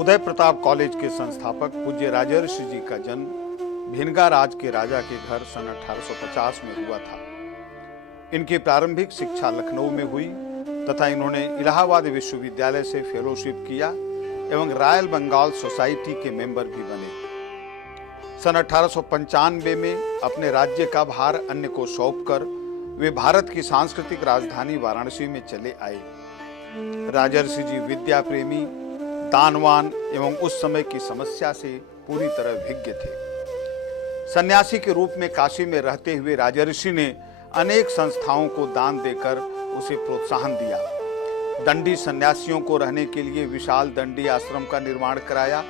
Uday Pratap college के संस्थापक पूज्य राजर्षि जी का जन्म भिनगा राज के राजा के घर सन 1850 में हुआ था। इनकी प्रारंभिक शिक्षा लखनऊ में हुई तथा इन्होंने इलाहाबाद विश्वविद्यालय से फेलोशिप किया एवं रॉयल बंगाल सोसाइटी के मेंबर भी बने। सन 1895 में अपने राज्य का भार अन्य को सौंपकर वे भारत की सांस्कृतिक राजधानी वाराणसी में चले आए। राजर्षि जी विद्या प्रेमी, दानवान एवं उस समय की समस्या से पूरी तरह विज्ञ थे। सन्यासी के रूप में काशी में रहते हुए राजर्षि ने अनेक संस्थाओं को दान देकर उसे प्रोत्साहन दिया। दंडी सन्यासियों को रहने के लिए विशाल दंडी आश्रम का निर्माण कराया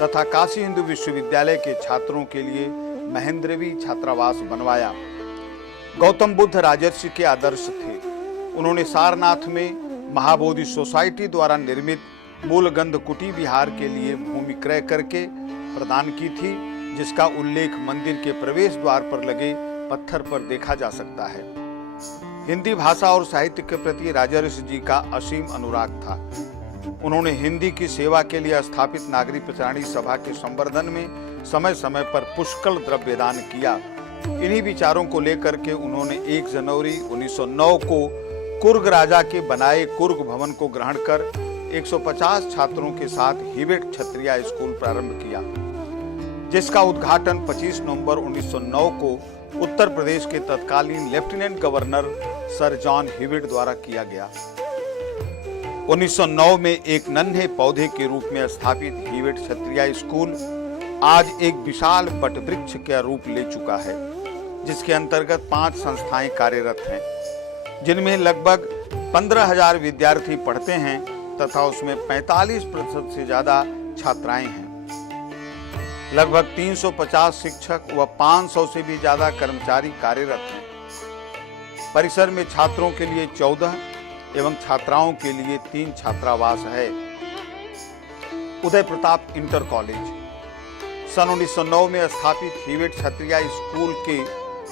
तथा काशी हिंदू विश्वविद्यालय के छात्रों के लिए महेंद्रवी छात्रावास बनवाया। गौतम बुद्ध राजर्षि के आदर्श थे। उन्होंने सारनाथ में महाबोधि सोसाइटी द्वारा निर्मित मूलगंध कुटी विहार के लिए भूमि क्रय करके प्रदान की थी, जिसका उल्लेख मंदिर के प्रवेश द्वार पर लगे पत्थर पर देखा जा सकता है। हिंदी भाषा और साहित्य के प्रति राजर्षि जी का असीम अनुराग था। उन्होंने हिंदी की सेवा के लिए स्थापित नागरिक प्रचारणी सभा के संवर्धन में समय समय पर पुष्कल द्रव्यदान किया। इन्हीं विचारों को लेकर के उन्होंने 1 जनवरी 1909 को कुर्ग राजा के बनाए कुर्ग भवन को ग्रहण कर 150 छात्रों के साथ हिवेट क्षत्रिय स्कूल प्रारंभ किया, जिसका उद्घाटन 25 नवंबर 1909 को उत्तर प्रदेश के तत्कालीन लेफ्टिनेंट गवर्नर सर जॉन हिवेट द्वारा किया गया। 1909 में एक नन्हे पौधे के रूप में स्थापित हिवेट क्षत्रिय स्कूल आज एक विशाल वटवृक्ष का रूप ले चुका है, जिसके अंतर्गत 5 संस्थाएं कार्यरत हैं, जिनमें लगभग 15,000 विद्यार्थी पढ़ते हैं तथा उसमें 45% से ज्यादा छात्राएं हैं। लगभग 350 शिक्षक व 500 से भी ज्यादा कर्मचारी कार्यरत हैं। परिसर में छात्रों के लिए 14 एवं छात्राओं के लिए 3 छात्रावास है। उदय प्रताप इंटर कॉलेज सन 1909 में स्थापित हिवेट क्षत्रिय स्कूल के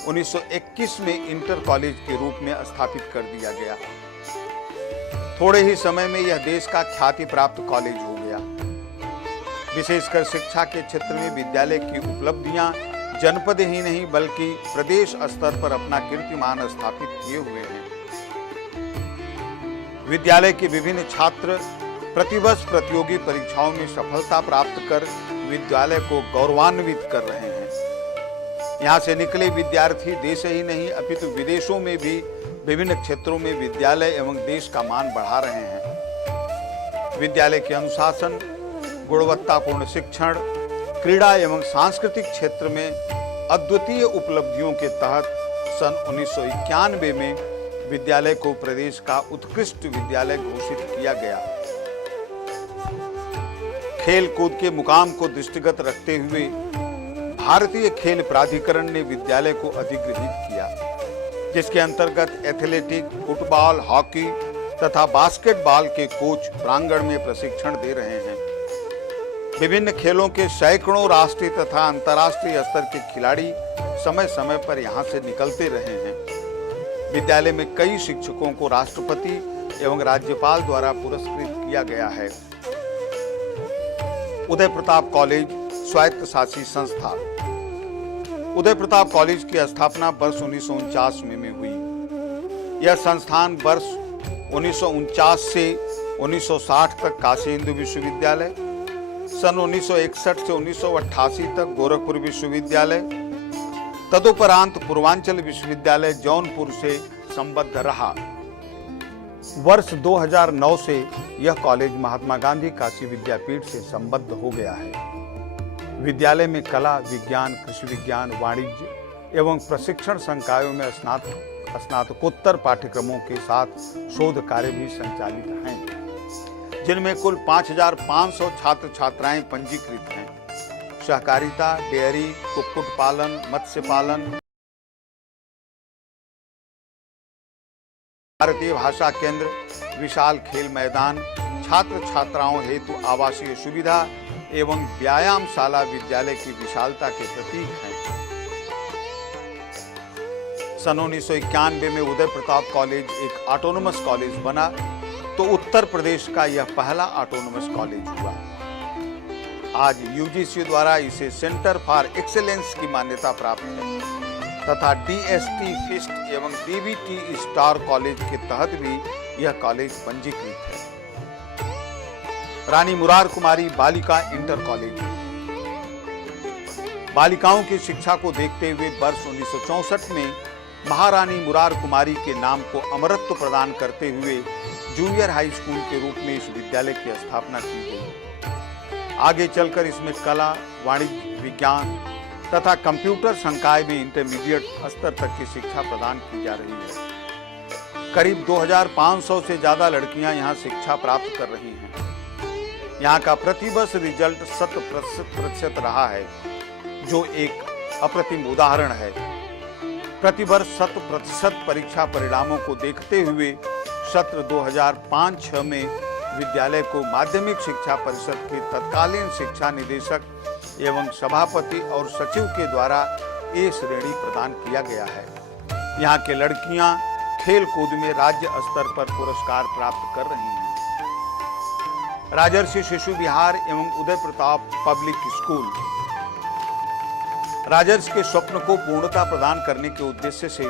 1921 में इंटर कॉलेज के रूप में स्थापित कर दिया गया। थोड़े ही समय में यह देश का ख्याति प्राप्त कॉलेज हो गया। विशेषकर शिक्षा के क्षेत्र में विद्यालय की उपलब्धियां जनपद ही नहीं बल्कि प्रदेश स्तर पर अपना कीर्तिमान स्थापित किए हुए हैं। विद्यालय के विभिन्न छात्र प्रतिवर्ष प्रतियोगी परीक्षाओं में सफलता प्राप्त कर विद्यालय को गौरवान्वित कर रहे हैं। यहाँ से निकले विद्यार्थी देश ही नहीं अपितु विदेशों में भी विभिन्न क्षेत्रों में विद्यालय एवं देश का मान बढ़ा रहे हैं। विद्यालय के अनुशासन, गुणवत्तापूर्ण शिक्षण, क्रीड़ा एवं सांस्कृतिक क्षेत्र में अद्वितीय उपलब्धियों के तहत सन 1991 में विद्यालय को प्रदेश का उत्कृष्ट विद्यालय घोषित किया गया। खेल कूद के मुकाम को दृष्टिगत रखते हुए भारतीय खेल प्राधिकरण ने विद्यालय को अधिग्रहित किया, जिसके अंतर्गत एथलेटिक, फुटबॉल, हॉकी तथा बास्केटबॉल के कोच प्रांगण में प्रशिक्षण दे रहे हैं। विभिन्न खेलों के सैकड़ों राष्ट्रीय तथा अंतर्राष्ट्रीय स्तर के खिलाड़ी समय समय पर यहां से निकलते रहे हैं। विद्यालय में कई शिक्षकों को राष्ट्रपति एवं राज्यपाल द्वारा पुरस्कृत किया गया है। उदय प्रताप कॉलेज स्वायत्तशासी संस्था। उदय प्रताप कॉलेज की स्थापना वर्ष 1949 में हुई। यह संस्थान वर्ष 1949 से 1960 तक काशी हिंदू विश्वविद्यालय, सन 1961 से 1988 तक गोरखपुर विश्वविद्यालय, तदुपरांत पूर्वांचल विश्वविद्यालय जौनपुर से संबद्ध रहा। वर्ष 2009 से यह कॉलेज महात्मा गांधी काशी विद्यापीठ से संबद्ध हो गया है। विद्यालय में कला, विज्ञान, कृषि विज्ञान, वाणिज्य एवं प्रशिक्षण संकायों में स्नातकोत्तर पाठ्यक्रमों के साथ शोध कार्य भी संचालित हैं, जिनमें कुल 5,500 छात्र छात्राएं पंजीकृत हैं। सहकारिता, डेयरी, कुक्कुट पालन, मत्स्य पालन, भारतीय भाषा केंद्र, विशाल खेल मैदान, छात्र छात्राओं हेतु आवासीय सुविधा एवं व्यायामशाला विद्यालय की विशालता के प्रतीक हैं। सन 1991 में उदय प्रताप कॉलेज एक ऑटोनोमस कॉलेज बना तो उत्तर प्रदेश का यह पहला ऑटोनोमस कॉलेज हुआ। आज यूजीसी द्वारा इसे सेंटर फॉर एक्सेलेंस की मान्यता प्राप्त है तथा डीएसटी फिस्ट एवं डीबीटी स्टार कॉलेज के तहत भी यह कॉलेज पंजीकृत है। रानी मुरार कुमारी बालिका इंटर कॉलेज बालिकाओं की शिक्षा को देखते हुए वर्ष 1964 में महारानी मुरार कुमारी के नाम को अमरत्व प्रदान करते हुए जूनियर हाई स्कूल के रूप में इस विद्यालय की स्थापना की गई। आगे चलकर इसमें कला, वाणिज्य, विज्ञान तथा कंप्यूटर संकाय में इंटरमीडिएट स्तर तक की शिक्षा प्रदान की जा रही है। करीब 2500 से ज्यादा लड़कियां यहां शिक्षा प्राप्त कर रही हैं। यहां का प्रतिवर्ष रिजल्ट 100% रहा है, जो एक अप्रतिम उदाहरण है। प्रतिवर्ष 100% परीक्षा परिणामों को देखते हुए सत्र 2005-06 में विद्यालय को माध्यमिक शिक्षा परिषद के तत्कालीन शिक्षा निदेशक एवं सभापति और सचिव के द्वारा ए श्रेणी प्रदान किया गया है। यहाँ के लड़कियां खेल कूद में राज्य स्तर पर पुरस्कार प्राप्त कर रही हैं। राजर्षि शिशु विहार एवं उदय प्रताप पब्लिक स्कूल राजर्षि के स्वप्न को पूर्णता प्रदान करने के उद्देश्य से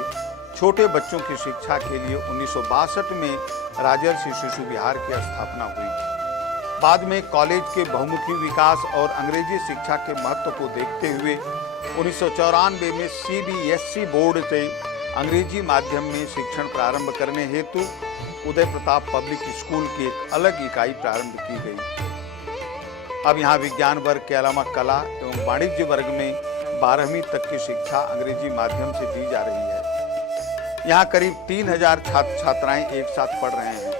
छोटे बच्चों की शिक्षा के लिए 1962 में राजर्षि शिशु विहार की स्थापना हुई। बाद में कॉलेज के बहुमुखी विकास और अंग्रेजी शिक्षा के महत्व को देखते हुए 1994 में सीबीएसई बोर्ड से अंग्रेजी माध्यम में शिक्षण प्रारंभ करने हेतु उदय प्रताप पब्लिक स्कूल की एक अलग इकाई प्रारंभ की गई। अब यहाँ विज्ञान वर्ग के अलावा कला एवं वाणिज्य वर्ग में 12वीं तक की शिक्षा अंग्रेजी माध्यम से दी जा रही है। यहाँ करीब 3000 छात्र छात्राएं एक साथ पढ़ रहे हैं।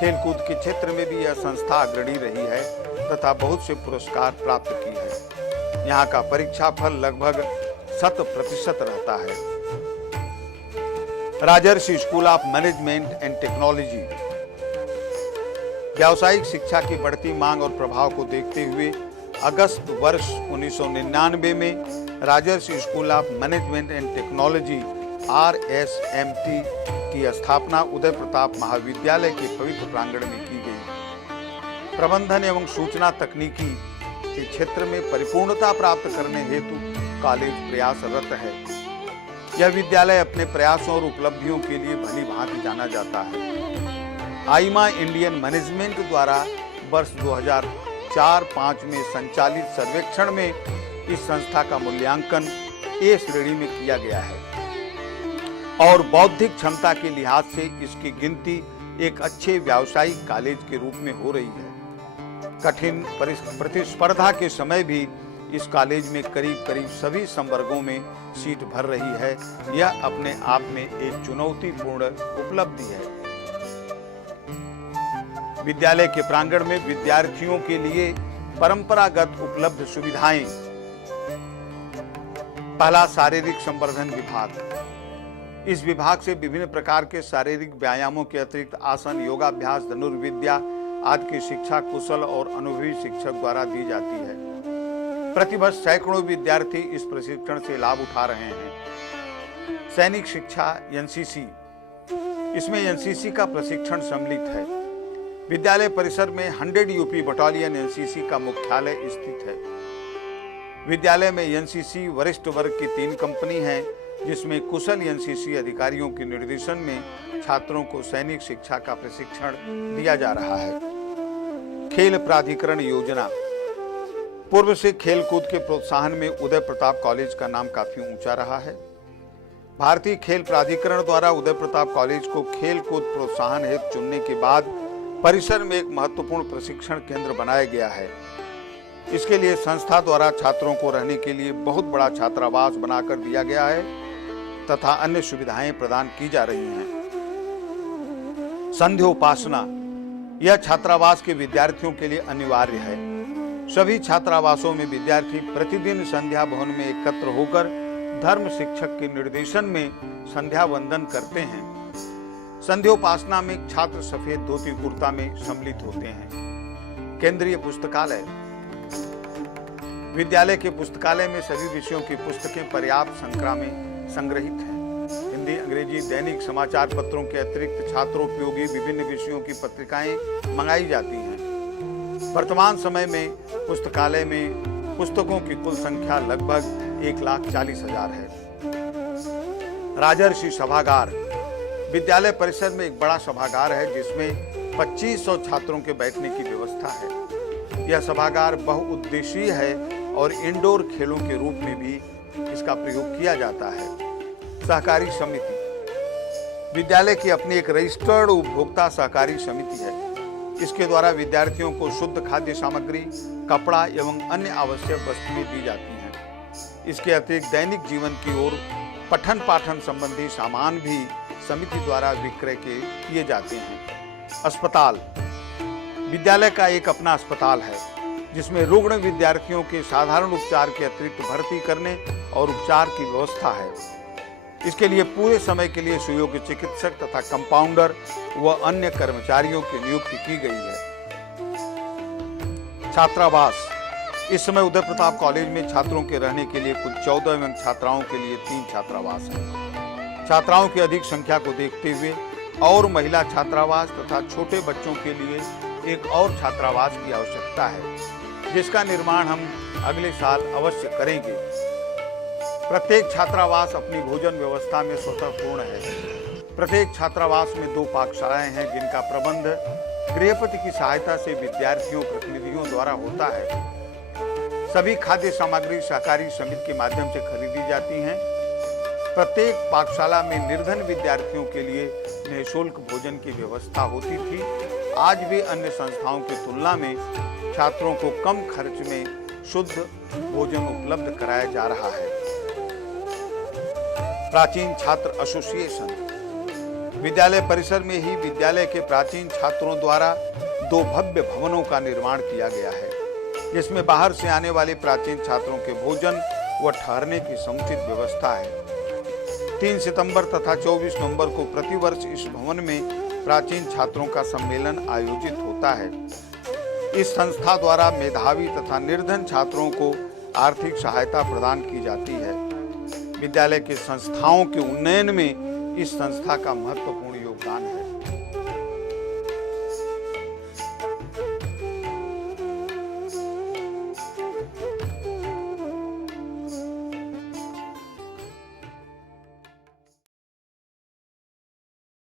खेलकूद के क्षेत्र में भी यह संस्था अग्रणी रही है तथा बहुत से पुरस्कार प्राप्त की है। यहाँ का परीक्षा फल लगभग 100% रहता है। Rajarshi school of management and technology व्यावसायिक शिक्षा की बढ़ती मांग और प्रभाव को देखते हुए अगस्त वर्ष 1999 में Rajarshi school of management and technology RSMT की स्थापना उदय प्रताप महाविद्यालय के पवित्र प्रांगण में की गई। प्रबंधन एवं सूचना तकनीकी के क्षेत्र में परिपूर्णता प्राप्त करने हेतु कॉलेज प्रयासरत है। यह विद्यालय अपने प्रयासों और उपलब्धियों के लिए भली भांति जाना जाता है। आईमा इंडियन मैनेजमेंट द्वारा वर्ष 2004-05 में संचालित सर्वेक्षण में इस संस्था का मूल्यांकन ए श्रेणी में किया गया है और बौद्धिक क्षमता के लिहाज से इसकी गिनती एक अच्छे व्यावसायिक कॉलेज के रूप में हो रही है। कठिन प्रतिस्पर्धा के समय भी इस कॉलेज में करीब सभी संवर्गों में सीट भर रही है। यह अपने आप में एक चुनौतीपूर्ण उपलब्धि है। विद्यालय के प्रांगण में विद्यार्थियों के लिए परंपरागत उपलब्ध सुविधाएं। पहला, शारीरिक संवर्धन विभाग। इस विभाग से विभिन्न प्रकार के शारीरिक व्यायामों के अतिरिक्त आसन, योगाभ्यास, धनुर्विद्या आदि की शिक्षा कुशल और अनुभवी शिक्षक द्वारा दी जाती है। प्रतिवर्ष सैकड़ों विद्यार्थी इस प्रशिक्षण से लाभ उठा रहे हैं। सैनिक शिक्षा एनसीसी, इसमें एनसीसी का प्रशिक्षण सम्मिलित है। विद्यालय परिसर में 100 यूपी बटालियन एनसीसी का मुख्यालय स्थित है। विद्यालय में एनसीसी वरिष्ठ वर्ग की 3 कंपनी है, जिसमें कुशल एनसीसी अधिकारियों के निर्देशन में छात्रों को सैनिक शिक्षा का प्रशिक्षण दिया जा रहा है। खेल प्राधिकरण योजना। पूर्व से खेलकूद के प्रोत्साहन में उदय प्रताप कॉलेज का नाम काफी ऊंचा रहा है। भारतीय खेल प्राधिकरण द्वारा उदय प्रताप कॉलेज को खेल कूद प्रोत्साहन हेतु चुनने के बाद परिसर में एक महत्वपूर्ण प्रशिक्षण केंद्र बनाया गया है। इसके लिए संस्था द्वारा छात्रों को रहने के लिए बहुत बड़ा छात्रावास बनाकर दिया गया है तथा अन्य सुविधाएं प्रदान की जा रही हैं। संध्योपासना, यह छात्रावास के विद्यार्थियों के लिए अनिवार्य है। सभी छात्रावासों में विद्यार्थी प्रतिदिन संध्या भवन में एकत्र होकर धर्म शिक्षक के निर्देशन में संध्या वंदन करते हैं। संध्योपासना में छात्र सफेद धोती कुर्ता में सम्मिलित होते हैं। केंद्रीय पुस्तकालय, विद्यालय के पुस्तकालय में सभी विषयों की पुस्तकें पर्याप्त संख्या में संग्रहित हैं। हिंदी, अंग्रेजी, दैनिक समाचार पत्रों के अतिरिक्त छात्रोपयोगी विभिन्न विषयों की पत्रिकाएं मंगाई जाती हैं। वर्तमान समय में पुस्तकालय में पुस्तकों की कुल संख्या लगभग 1,40,000 है। राजर्षि सभागार विद्यालय परिसर में एक बड़ा सभागार है जिसमें 2500 छात्रों के बैठने की व्यवस्था है। यह सभागार बहुउद्देशीय है और इंडोर खेलों के रूप में भी इसका प्रयोग किया जाता है। सहकारी समिति विद्यालय की अपनी एक रजिस्टर्ड उपभोक्ता सहकारी समिति है। इसके द्वारा विद्यार्थियों को शुद्ध खाद्य सामग्री, कपड़ा एवं अन्य आवश्यक वस्तुएं दी जाती हैं। इसके अतिरिक्त दैनिक जीवन की ओर पठन पाठन संबंधी सामान भी समिति द्वारा विक्रय किए जाते हैं। अस्पताल विद्यालय का एक अपना अस्पताल है जिसमें रुग्ण विद्यार्थियों के साधारण उपचार के अतिरिक्त भर्ती करने और उपचार की व्यवस्था है। इसके लिए पूरे समय के लिए सुयोग्य चिकित्सक तथा कंपाउंडर व अन्य कर्मचारियों की नियुक्ति की गई है। छात्रावास इस समय उदय प्रताप कॉलेज में छात्रों के रहने के लिए कुल 14 एवं छात्राओं के लिए 3 छात्रावास हैं। छात्राओं की अधिक संख्या को देखते हुए और महिला छात्रावास तथा छोटे बच्चों के लिए एक और छात्रावास की आवश्यकता है, जिसका निर्माण हम अगले साल अवश्य करेंगे। प्रत्येक छात्रावास अपनी भोजन व्यवस्था में स्वतः पूर्ण है। प्रत्येक छात्रावास में 2 पाकशालाएं हैं जिनका प्रबंध गृहपति की सहायता से विद्यार्थियों प्रतिनिधियों द्वारा होता है। सभी खाद्य सामग्री सहकारी समिति के माध्यम से खरीदी जाती हैं। प्रत्येक पाकशाला में निर्धन विद्यार्थियों के लिए निःशुल्क भोजन की व्यवस्था होती थी। आज भी अन्य संस्थाओं की तुलना में छात्रों को कम खर्च में शुद्ध भोजन उपलब्ध कराया जा रहा है। प्राचीन छात्र एसोसिएशन विद्यालय परिसर में ही विद्यालय के प्राचीन छात्रों द्वारा 2 भव्य भवनों का निर्माण किया गया है, जिसमें बाहर से आने वाले प्राचीन छात्रों के भोजन व ठहरने की समुचित व्यवस्था है। 3 सितंबर तथा 24 नवंबर को प्रतिवर्ष इस भवन में प्राचीन छात्रों का सम्मेलन आयोजित होता है। इस संस्था द्वारा मेधावी तथा निर्धन छात्रों को आर्थिक सहायता प्रदान की जाती है। विद्यालय के संस्थाओं के उन्नयन में इस संस्था का महत्वपूर्ण योगदान है।